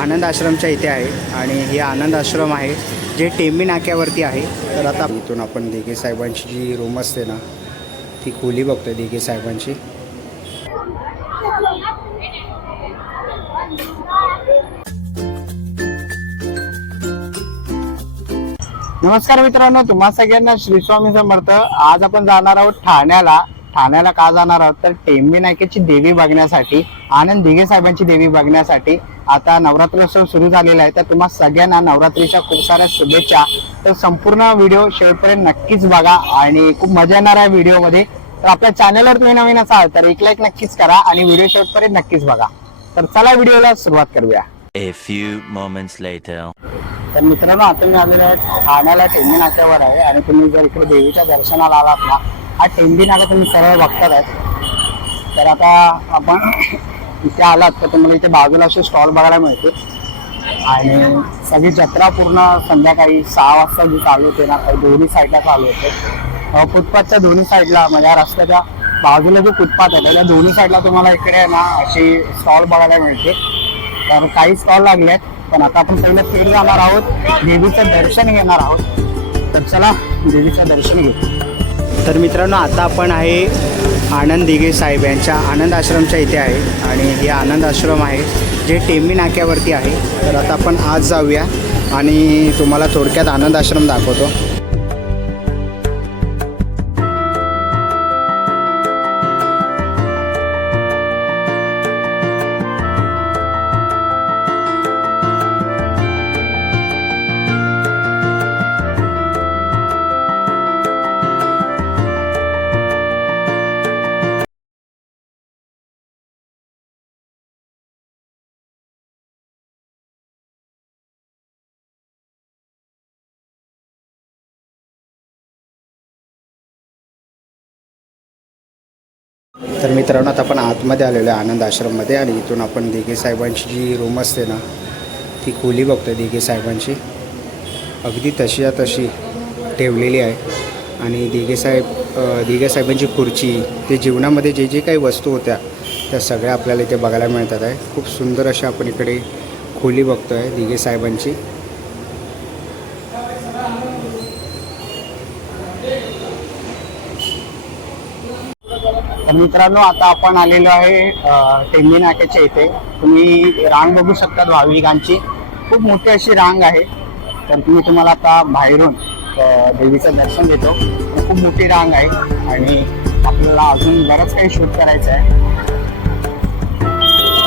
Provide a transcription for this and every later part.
आनंद आश्रमच्या इथे आहे आणि हे आनंद आश्रम आहे जे टेंबी नाक्यावरती आहे. तर आता इथून आपण दिघे साहेबांची जी रूम असते ना ती खोली बघतोय दिघे साहेबांची. नमस्कार मित्रांनो तुम्हा सगळ्यांना श्री स्वामी समर्थ. आज आपण जाणार आहोत ठाण्याला. ठाण्याला का जाणार आहोत? तर टेंबी नाक्याची देवी बघण्यासाठी आनंद दिघे साहेबांची देवी बघण्यासाठी. आता नवरात्रोत्सव सुरू झालेला आहे. तर तुम्हा सगळ्यांना नवरात्रीच्या खूप साऱ्या शुभेच्छा. तर संपूर्ण व्हिडिओ शेवटपर्यंत नक्कीच बघा आणि खूप मजा येणार आहे व्हिडिओमध्ये तर आपल्या चॅनलवर तुम्ही नवीन असाल तर एक लाईक नक्कीच करा आणि व्हिडिओ शेवटपर्यंत नक्कीच बघा. तर चला व्हिडिओला सुरुवात करूया. A few moments later. तर मित्रांनो आता मी आलेलो आहे ठाण्याला टेंबी नाक्यावर आहे आणि तुम्ही जर इकडे देवीच्या दर्शनाला आलात ना हा टेंबी नाका तुम्ही सरळ बघतात आहे तर आता आपण इथे आलात तर तुम्हाला इथे बाजूला असे स्टॉल बघायला मिळते. आणि सगळी जत्रा पूर्ण संध्याकाळी सहा वाजता जी चालू होते ना तर दोन्ही साईडला चालू होते. फुटपाथच्या दोन्ही साईडला म्हणजे रस्त्याच्या बाजूला जो फुटपाथ आहे त्याच्या दोन्ही साईडला तुम्हाला इकडे आहे ना अशी स्टॉल बघायला मिळते. तर काही स्टॉल लागले आहेत पण आता आपण पहिले फिर जाणार आहोत. देवीचं दर्शन घेणार आहोत. तर चला देवीचं दर्शन घेऊ. तर मित्रांनो आता आपण आहे आनंद दिघे साहेब यांच्या आनंद आश्रमच्या इथे आहे. आणि हे आनंद आश्रम आहे जे टेंबी नाक्यावरती आहे. तर आता आपण आज जाऊया आणि तुम्हाला थोडक्यात आनंद आश्रम दाखवतो. तर मित्रांनो आता आपण आतमध्ये आलेलो आहे आनंद आश्रममध्ये आणि इथून आपण दिघे साहेबांची जी रूम असते ना ती खोली बघतोय दिघे साहेबांची. अगदी तशी या तशी ठेवलेली आहे. आणि दिघे साहेब दिघे साहेबांची खुर्ची ते जीवनामध्ये जे जे काही वस्तू होत्या त्या सगळ्या आपल्याला इथे बघायला मिळतात आहे. खूप सुंदर अशी आपण इकडे खोली बघतो आहे दिघेसाहेबांची तर मित्रांनो आता आपण आलेलो आहे टेंबी नाक्याच्या इथे. तुम्ही रांग बघू शकता भाविकांची. खूप मोठी अशी रांग आहे. तर तुम्ही तुम्हाला आता बाहेरून देवीचं दर्शन देतो खूप मोठी रांग आहे आणि आपल्याला अजून बरंच काही शूट करायचं आहे.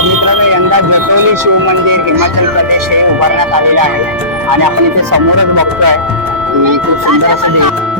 मित्रांनो यंदा जटोली शिव मंदिर हिमाचल प्रदेश हे उभारण्यात आलेलं आहे. आणि आपण इथे समोरच बघतोय. की खूप सुंदर असं देवी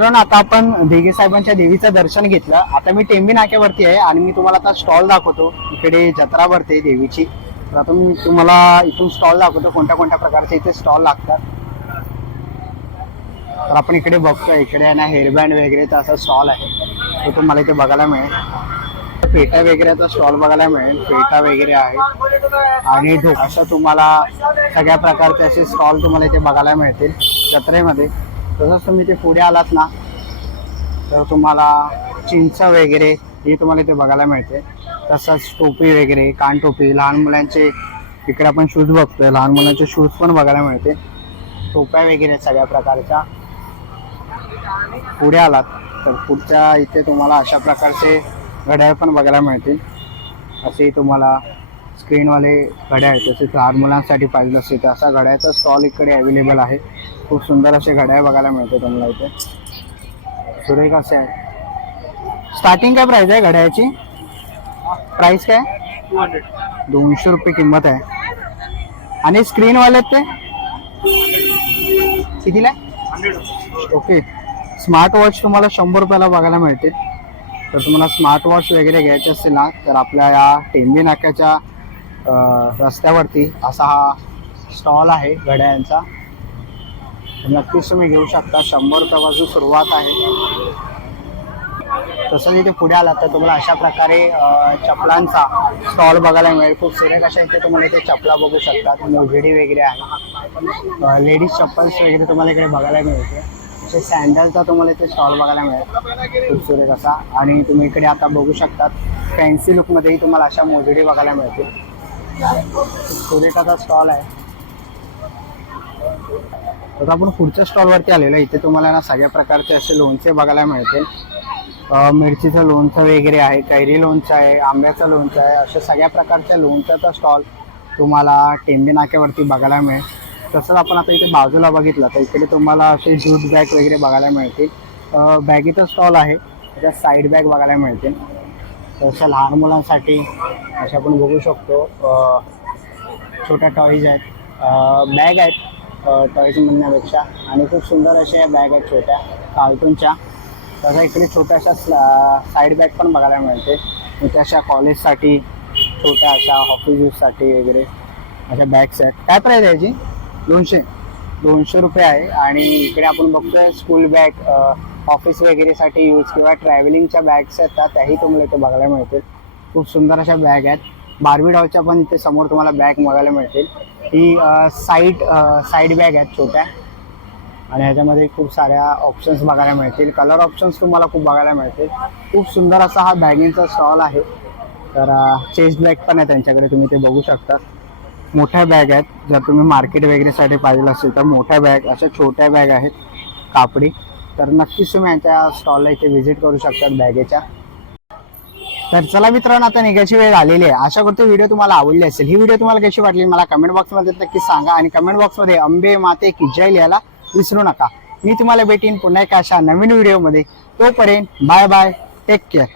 मित्रांनो आता आपण देगे साहेबांच्या देवीचं दर्शन घेतलं. आता मी टेंबी नाक्यावरती आहे आणि मी तुम्हाला आता स्टॉल दाखवतो. इकडे जत्रा भरते देवीची. तर आता मी तुम्हाला इथून स्टॉल दाखवतो. कोणत्या कोणत्या प्रकारचे इथे स्टॉल लागतात. तर आपण इकडे बघतो इकडे आहे ना हेअरबँड वगैरेचा असा स्टॉल आहे. तो तुम्हाला इथे बघायला मिळेल. पेटा वगैरेचा स्टॉल बघायला मिळेल. पेटा वगैरे आहे. आणि ढो- असं तुम्हाला सगळ्या प्रकारचे असे स्टॉल तुम्हाला इथे बघायला मिळतील. जत्रेमध्ये. तसंच तुम्ही ते पुढे आलात ना तर तुम्हाला चिंच वगैरे हे तुम्हाला इथे बघायला मिळते. तसंच टोपी वगैरे कान टोपी लहान मुलांचे इकडे आपण शूज बघतोय. लहान मुलांचे शूज पण बघायला मिळते. टोप्या वगैरे सगळ्या प्रकारच्या. पुढे आलात तर पुढच्या इथे तुम्हाला अशा प्रकारचे घड्याळ पण बघायला मिळतील. असे तुम्हाला स्क्रीनवाले घड्याळ तसेच लहान मुलांसाठी पाहिजे असते तर असा घड्याचा स्टॉल इकडे अवेलेबल आहे. खूप सुंदर असे घड्याळ बघायला मिळते तुम्हाला इथे. सुरेख असे आहे स्टार्टिंग काय प्राईज आहे घड्याळची प्राईस काय? दोनशे रुपये किंमत आहे. आणि स्क्रीनवाले ते? कितीला ओके स्मार्ट वॉच तुम्हाला शंभर रुपयाला बघायला मिळते तर तुम्हाला स्मार्ट वॉच वगैरे घ्यायचे असतील ना तर आपल्या या टेंबी नाक्याच्या रस्त्यावरती असा हा स्टॉल आहे घड्याळांचा. नक्कीच तुम्ही घेऊ शकता. शंभर रुपयापासून सुरुवात आहे. तसंच इथे पुढे आलात तर तुम्हाला अशा प्रकारे चपलांचा स्टॉल बघायला मिळेल. खूप सुरेख अशा इथे तुम्हाला इथे चपला बघू शकतात. मोजडी वगैरे आहे. लेडीज चप्पल्स वगैरे तुम्हाला इकडे बघायला मिळते तसे सँडलचा तुम्हाला इथे स्टॉल बघायला मिळेल. खूप सुरेख असा. आणि तुम्ही इकडे आता बघू शकतात. फॅन्सी लुकमध्येही तुम्हाला अशा मोजडी बघायला मिळतील. सुरेख स्टॉल आहे. आता आपण पुढच्या स्टॉलवरती आलेलो आहे. इथे तुम्हाला ना सगळ्या प्रकारचे असे लोणचे बघायला मिळतील. मिरचीचं लोणचं वगैरे आहे कैरी लोणचं आहे आंब्याचं लोणचं आहे. अशा सगळ्या प्रकारच्या लोणच्याचा स्टॉल तुम्हाला टेंबे नाक्यावरती बघायला मिळेल. तसंच आपण आता इथे बाजूला बघितलं तर इकडे तुम्हाला असे ज्यूट बॅग वगैरे बघायला मिळतील. बॅगीचा स्टॉल आहे. त्याच्यात साईड बॅग बघायला मिळतील. तसं लहान मुलांसाठी असे आपण बघू शकतो. छोट्या टॉईज आहेत. बॅग आहेत टॉईज म्हणण्यापेक्षा. आणि खूप सुंदर अशा बॅग आहेत छोट्या कार्टूनच्या तसं इकडे छोट्याशा साईड बॅग पण बघायला मिळते. मोठ्या अशा कॉलेजसाठी छोट्या अशा ऑफिस यूजसाठी वगैरे अशा बॅग्स आहेत. काय प्राईज आहे याची? दोनशे. दोनशे रुपये आहे. आणि इकडे आपण बघतोय स्कूल बॅग ऑफिस वगैरेसाठी यूज किंवा ट्रॅव्हलिंगच्या बॅग्स आहेत त्याही तुम्हाला इथे बघायला मिळतील. खूप सुंदर अशा बॅग आहेत. बार्बी डॉलच्या पण इथे समोर तुम्हाला बॅग बघायला मिळतील. ही साईड साईड बॅग आहेत छोट्या. आणि ह्याच्यामध्ये खूप साऱ्या ऑप्शन्स बघायला मिळतील. कलर ऑप्शन्स तुम्हाला खूप बघायला मिळतील. खूप सुंदर असा हा बॅगिंगचा स्टॉल आहे. तर चेस्ट बॅग पण आहे त्यांच्याकडे तुम्ही ते बघू शकता. मोठ्या बॅग आहेत. जर तुम्ही मार्केट वगैरेसाठी पाहिजे असेल तर मोठ्या बॅग अशा छोट्या बॅग आहेत. कापडी. तर नक्कीच तुम्ही त्या स्टॉलला इथे व्हिजिट करू शकतात बॅगेच्या तर चला मित्रांनो आता निघायची वेळ आलेली आहे. आशा करतो व्हिडिओ तुम्हाला आवडली असेल. ही व्हिडिओ तुम्हाला कशी वाटली मला कमेंट बॉक्समध्ये नक्की सांगा आणि कमेंट बॉक्समध्ये अंबे माते की जय लिहायला विसरू नका. मी तुम्हाला भेटीन पुन्हा एका अशा नवीन व्हिडिओमध्ये तोपर्यंत बाय बाय टेक केअर